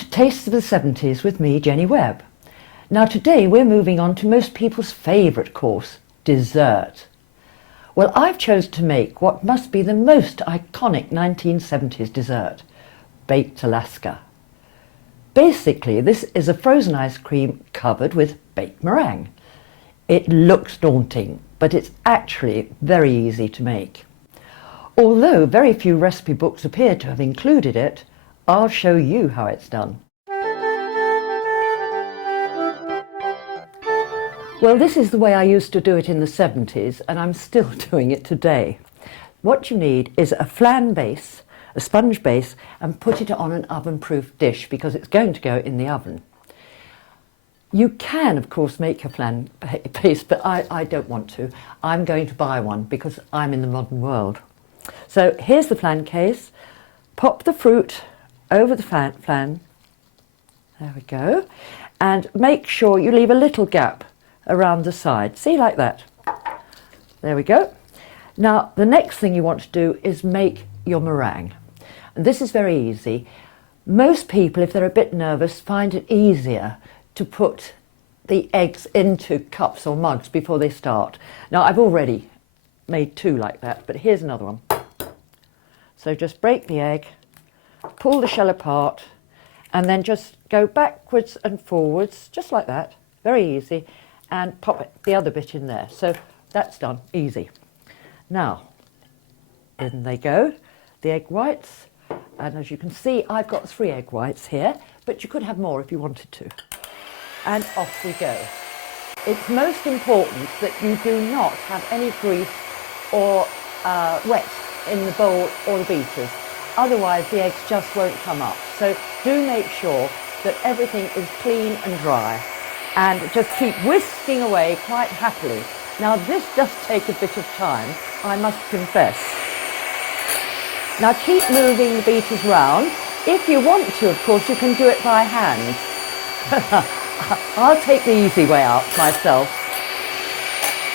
to Tastes of the 70s with me, Jenny Webb. Now today we're moving on to most people's favourite course, dessert. Well, I've chosen to make what must be the most iconic 1970s dessert, baked Alaska. Basically, this is a frozen ice cream covered with baked meringue. It looks daunting, but it's actually very easy to make. Although very few recipe books appear to have included it, I'll show you how it's done. Well, this is the way I used to do it in the 70s, and I'm still doing it today. What you need is a flan base, a sponge base, and put it on an oven-proof dish because it's going to go in the oven. You can, of course, make a flan base, but I don't want to. I'm going to buy one because I'm in the modern world. So here's the flan case. Pop the fruit over the flan. There we go. And make sure you leave a little gap around the side. See, like that. There we go. Now, the next thing you want to do is make your meringue. And this is very easy. Most people, if they're a bit nervous, find it easier to put the eggs into cups or mugs before they start. Now, I've already made two like that, but here's another one. So just break the egg, pull the shell apart, and then just go backwards and forwards, just like that, very easy, and pop the other bit in there. So that's done, easy. Now, in they go, the egg whites, and as you can see, I've got 3 egg whites here, but you could have more if you wanted to. And off we go. It's most important that you do not have any grease or wet in the bowl or the beaters. Otherwise the eggs just won't come up. So do make sure that everything is clean and dry. And just keep whisking away quite happily. Now this does take a bit of time, I must confess. Now keep moving the beaters round. If you want to, of course, you can do it by hand. I'll take the easy way out myself.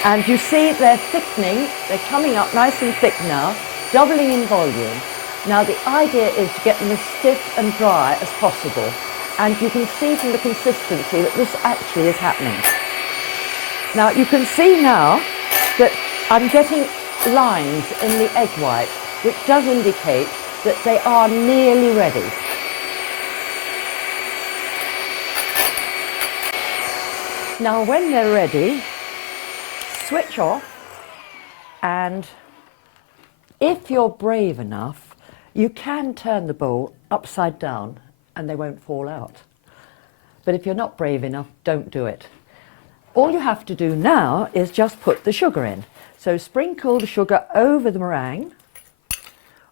And you see they're thickening, they're coming up nice and thick now, doubling in volume. Now the idea is to get them as stiff and dry as possible. And you can see from the consistency that this actually is happening. Now you can see now that I'm getting lines in the egg white, which does indicate that they are nearly ready. Now when they're ready, switch off, and if you're brave enough, you can turn the bowl upside down and they won't fall out. But if you're not brave enough, don't do it. All you have to do now is just put the sugar in. So sprinkle the sugar over the meringue,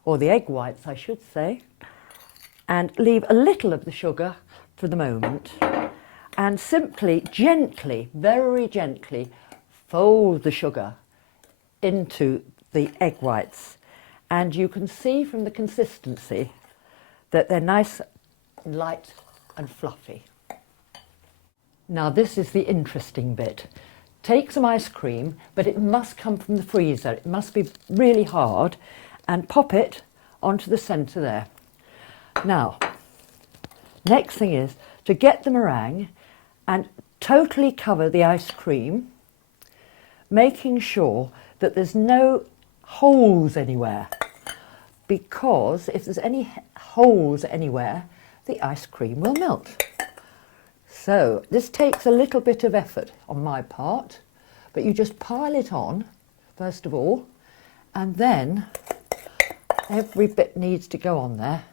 or the egg whites I should say, and leave a little of the sugar for the moment. And simply, gently, very gently, fold the sugar into the egg whites. And you can see from the consistency that they're nice, light and fluffy. Now this is the interesting bit. Take some ice cream, but it must come from the freezer. It must be really hard, and pop it onto the centre there. Now, next thing is to get the meringue and totally cover the ice cream, making sure that there's no holes anywhere, because if there's any holes anywhere, the ice cream will melt. So this takes a little bit of effort on my part, but you just pile it on first of all, and then every bit needs to go on there.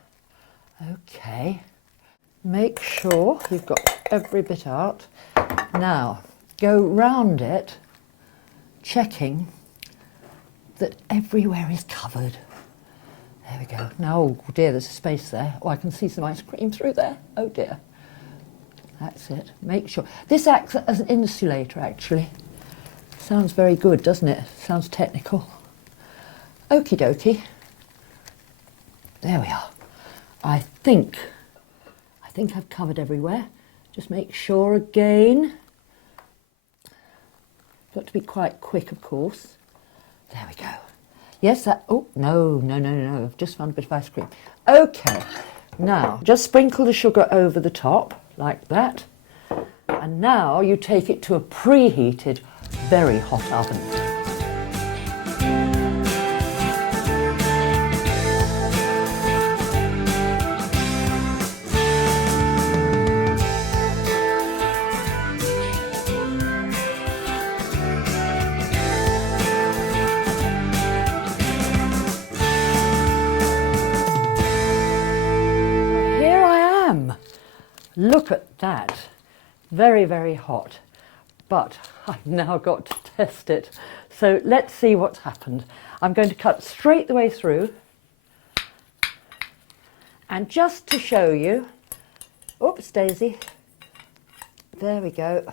Okay, make sure you've got every bit out. Now go round it, checking that everywhere is covered. There we go. Now, oh dear, there's a space there. Oh, I can see some ice cream through there. Oh dear. That's it. Make sure. This acts as an insulator, actually. Sounds very good, doesn't it? Sounds technical. Okie dokie. There we are. I think I've covered everywhere. Just make sure again. Got to be quite quick, of course. There we go. Yes, that, oh, no, I've just found a bit of ice cream. Okay, Now, just sprinkle the sugar over the top, like that. And now you take it to a preheated, very hot oven. Look at that, very, very hot, but I've now got to test it. So let's see what's happened. I'm going to cut straight the way through, and just to show you, oops, Daisy, there we go,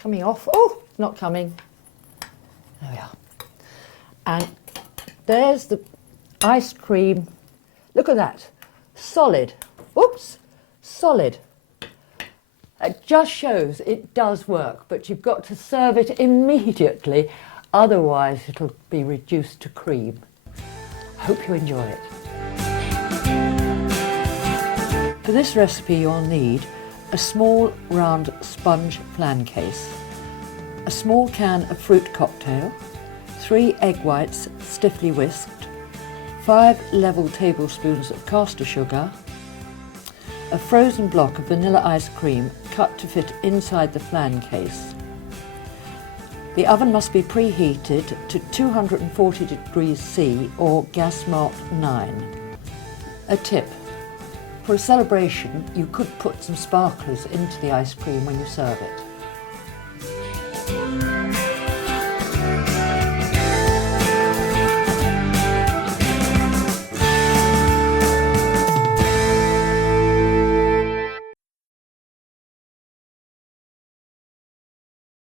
coming off, oh, not coming, there we are, and there's the ice cream, look at that, solid. Oops, solid. It just shows it does work, but you've got to serve it immediately, otherwise it'll be reduced to cream. Hope you enjoy it. For this recipe you'll need a small round sponge flan case, a small can of fruit cocktail, 3 egg whites stiffly whisked, 5 level tablespoons of caster sugar, a frozen block of vanilla ice cream cut to fit inside the flan case. The oven must be preheated to 240 degrees C or gas mark 9. A tip: for a celebration you could put some sparklers into the ice cream when you serve it.